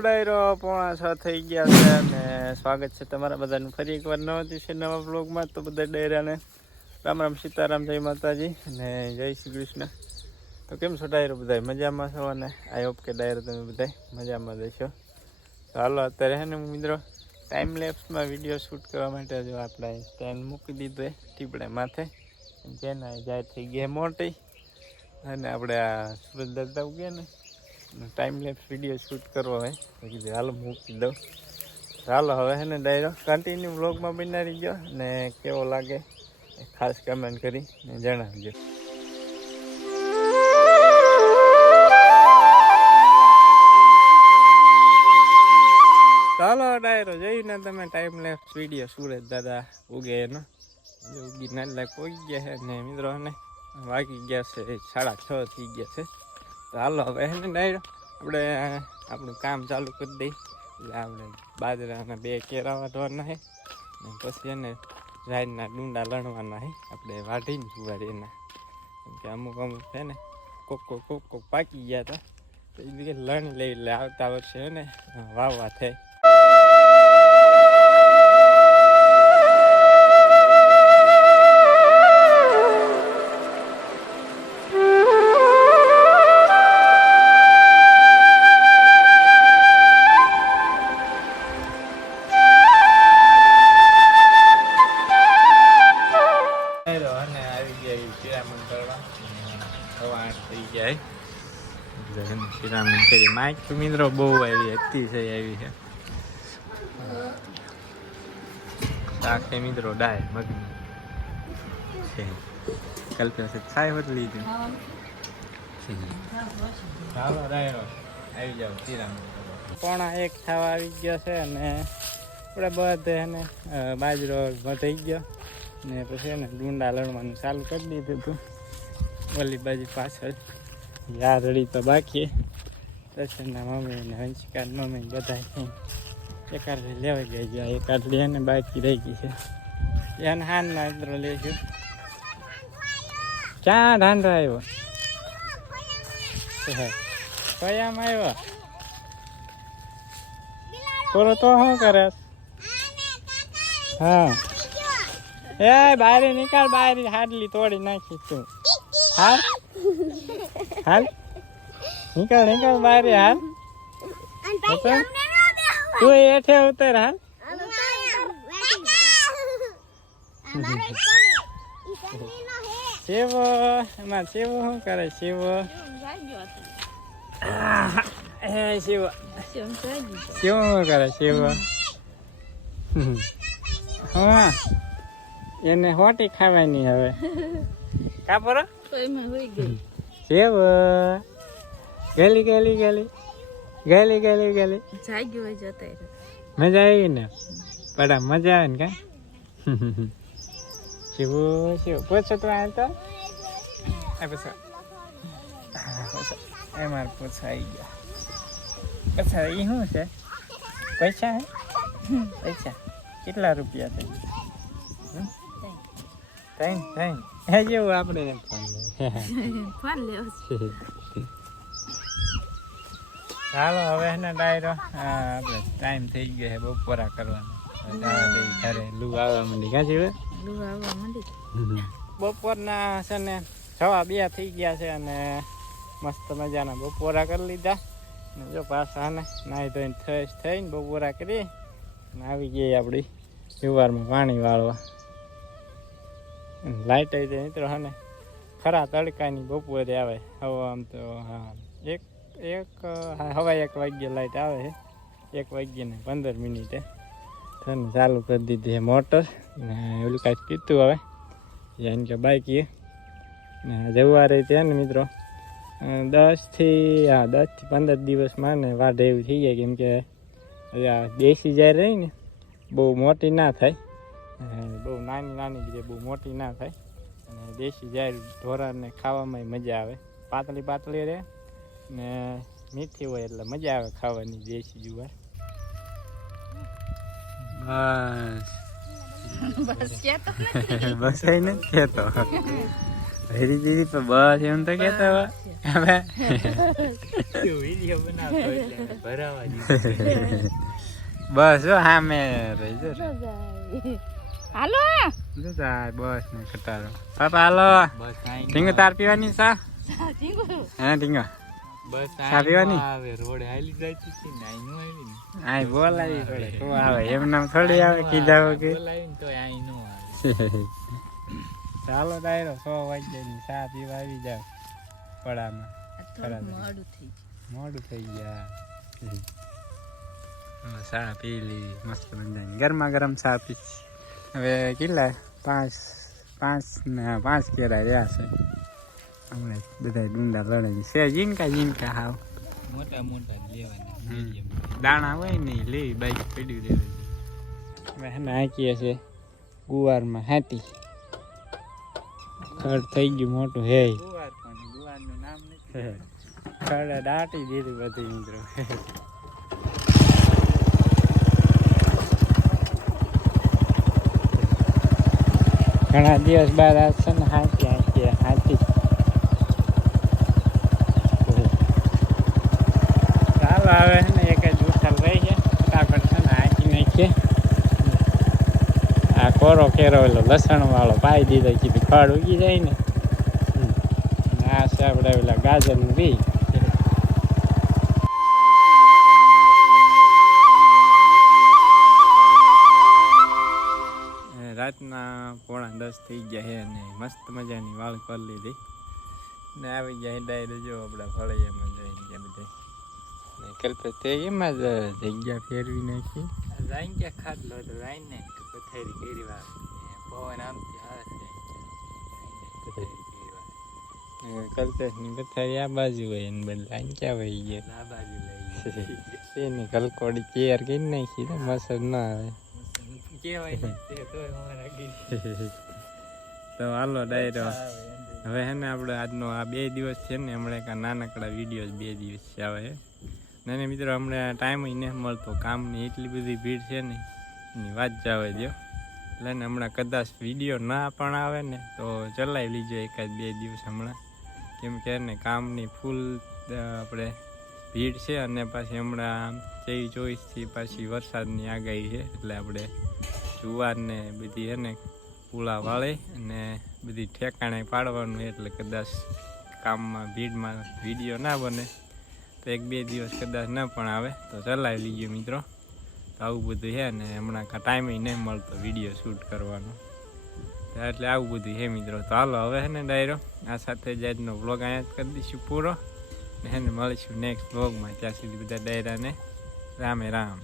ડાયરો પોણા છ થઈ ગયા છે અને સ્વાગત છે તમારા બધાનું. ફરી એકવાર નવા દિવસે નવા બ્લોગમાં તો બધા ડાયરાને રામ રામ સીતારામ, જય માતાજી અને જય શ્રી કૃષ્ણ. તો કેમ છો ડાયરો બધા મજામાં છો? અને આઈ હોપ કે ડાયરો તમે બધા મજામાં જશો તો હાલો, અત્યારે હે ને મિત્રો ટાઈમ લેપ્સમાં વીડિયો શૂટ કરવા માટે જો આપણે સ્ટેન્ડ મૂકી દીધું ટીપડે માથે. જેના જાય થઈ ગયા મોટી. અને આપણે આ સુરત દાદા ગયા ને ટાઈમ લેપ્સ વીડિયો શૂટ કરવો હોય. તો કીધું, હાલો મૂકી દઉં. ચાલો હવે હે ને ડાયરો કન્ટિન્યુ બ્લોગમાં બનાવી ગયો ને કેવો લાગે ખાસ કમેન્ટ કરી ને જણાવજો. ચાલો ડાયરો જોઈને તમે ટાઈમ લેપ્સ વીડિયો સુરત દાદા, ઉગે એનો. ઉગી ના લાગ પહોંચી ગયા છે ને, મિત્રો ને, વાગી ગયા છે, સાડા છ થઈ ગયા છે. હાલો, હવે એને ને આપણે, આપણું કામ ચાલુ કરી દઈએ. એટલે આપણે બાજરાના બે કેરા વાટવાના ને પછી એને રાઈના ડુંડા લણવાના છે આપણે વાઢીને જુવાડી એના. કે અમુક અમુક છે ને, કોક કોક કોક પાકી ગયા હતા એ લણી લઈ એટલે આવતા વર્ષે હે ને, વાવવા થાય. તો મિત્રો બહુ આવી આવી છે. શાક છે મિત્રો ડાય મગની. છે. કલ્પના છે ખાય હોત લીધું. ચાલો ડાયરો આવી જાવ કરવા પોણા એક થવા આવી ગયો છે અને આપણે બધે એને બાજરો વધી ગયો. ને પછી એને ડુંડા લણવાનું ચાલુ કરી દીધું હતું. ઓલી બાજુ પાછળ. યાદડી તો બાકી. દર્શનના મમ્મી ને હંચિકા મમ્મી બધા એકાદ લેવા ગઈ ગયા એકાદ એને બાકી રહી ગઈ છે. એને હાનમાં ઇતરો લેશું ક્યાં ધાંધો આવ્યો? કયામાં આવ્યો? પૂરો તો શું કરે? હા. એ બારી નીકાળ, બારી હાડલી તોડી નાખી તું. હાલ. હાલ. નીકાળ નીકાળ બારી હાલ ઉતર. તું એ હેઠે ઉતર હાલ શિવો એમાં શિવો શું કરે શિવો હે શિવો શિવો શું કરે શિવો હા એને હોટી ખાવાની હવે કા પર શિવ ગેલી ગેલી ગેલી. ગેલી ગેલી ગેલી. મજા આવી ને? બડા મજા આવે ને કા શિવ શિવ પૂછો તો આ તો. આ પૂછો. એ મારે પૂછો આવી ગયા. પૈસા એ શું છે? પૈસા હે? પૈસા. કેટલા રૂપિયા છે? ત્રણ. ત્રણ હે જેવું આપણે ફોન ચાલો હવે એને ડાયરો હા, આપણે ટાઈમ થઈ ગયો છે બપોરા કરવાનો. ઘરે. લૂ આવવા માંડી. કાં જીવે? બપોરના છે ને સવા બે થઈ ગયા છે અને મસ્ત મજાના બપોરા કરી લીધા. ને જો પાછા ને નાહી ધોઈને ફ્રેશ થઈને બપોરા કરી ને આવી ગઈ આપણી જુવારમાં પાણી વાળવા. લાઇટ આવી જાય મિત્રો હા ને. ખરા તડકાની બપોરે આવે હવે આમ તો હા એક એક હવા એક વાગ્યે લાઇટ આવે છે. એક વાગ્યે ને પંદર મિનિટે. છે ચાલુ કરી દીધી છે મોટર ને ઓલું કાંઈ પીતું હવે. યાની કે બાઇક એ ને રહી છે ને મિત્રો. દસથી હા દસથી પંદર દિવસમાં ને વાઢ એવું થઈ જાય કેમ કે આ દેશી જાય રહી ને, બહુ મોટી ના થાય. બહુ નાની નાની જ બહુ મોટી ના થાય. અને દેશી જાય ઢોરાને ખાવામાં મજા આવે. પાતળી પાતળી રહે. ને મીઠી હોય એટલે મજા આવે ખાવાની દેશી જુવાર. બસ. બસ નથી. કહેતો ભરી દીદી તો બસ એમ તો કેતા હોય. હવે? વીડિયો બનાવતો એટલે ભરાવા દીધું. બસ જો હા મેં રહી જો હાલો? જો જાય બસ ને કટારો. પાપા હાલો. ઢીંગો તાર પીવાની સા હા ઢીંગો. બસ આવે રોડે હાલી આવી આય બોલાવી પડે તું આવે? એમ નામ થોડી આવે કીધા વગર. બોલાવી ને તોય આઈ નો આવે. ચાલો ચા પીવા આવી જાવ પડામાં. મોડું થઈ મોડું થઈ ગયા. ચા પી મસ્ત મજાની. ગરમા ગરમ ચા પી. હવે કેટલા? પાંચ પાંચ ને પાંચ કેરા રહ્યા છે. હમણાં બધા ડુંડા લડે છે. જીનકા જીનકા હાવ. મોટા મોટા લેવાના દાણા હોય ને લેવી બાઈક પડ્યું રહેવું હવે હાંકીએ છે ગુવારમાં હાથી ખડ થઈ ગયું મોટું હે. ગુવાર પણ ગુવારનું નામ નથી. ખડે દાટી દીધું બધી મિત્રો. ઘણા દિવસ બાદ આજ છે ને હાથી હાથી હાથી ચાલો હવે છે ને એક જ ઉઠાલ રહી છે ફટાફટ છે ને હાંકી નાખીએ આ કોરો કેરો ઓલો લસણ વાળો પાઈ દીધો કીધું ખડ ઉગી જાય ને. આ છે આપણે ઓલા ગાજરનું બી રાતના પોણા દસ થઈ ગયા છે અને મસ્ત મજાની વાળ કરી લીધી. ને આવી ગયા ડાયરે જો આપણા ફળિયામાં જઈને ગયા બધા. કલ્પે તે એમાં જ જગ્યા ફેરવી નાખી. રાઈન ક્યાં ખાધલો તો રાઈન ને પથારી કરી વાર પવન આમથી આવે છે પથારી ને આ બાજુ હોય ને બદલા ક્યાં વહી ગયા આ બાજુ લઈ. એની કલકોડી કેર કરી નાખી તો મસર ના આવે કેવાય તે તો હાલો ડાયરો હવે હે ને આપણે આજનો આ બે દિવસ છે ને હમણાં નાનકડા વીડિયો બે દિવસ છે આવે છે ને મિત્રો, હમણાં ટાઈમ નથી મળતો. કામની એટલી બધી ભીડ છે ને, એની વાત જાવે દો એટલે ને હમણાં કદાચ વીડિયો ના પણ આવે ને, તો ચલાવી લીજો એકાદ બે દિવસ હમણાં. કેમ કે ને, કામની ફૂલ આપણે ભીડ છે અને પાછી હમણાં ત્રેવીસ ચોવીસથી પાછી વરસાદની આગાહી છે. એટલે આપણે જુવારને બધી છે ને પૂળા વાળે અને બધી ઠેકાણે પાડવાનું એટલે કદાચ કામમાં ભીડમાં વીડિયો ના બને. તો એક બે દિવસ કદાચ ન પણ આવે, તો ચલાવી લીજો મિત્રો. તો આવું બધું છે ને, હમણાં કાંઈ ટાઈમે નહીં મળતો વીડિયો શૂટ કરવાનો. એટલે આવું બધું છે મિત્રો. તો હાલો હવે છે ને ડાયરો, આ સાથે જ આજનો વ્લોગ અહીંયા જ કરી દઈશું પૂરો. ને મળીશું નેક્સ્ટ વ્લોગમાં ત્યાં સુધી બધા ડાયરાને રામે રામ.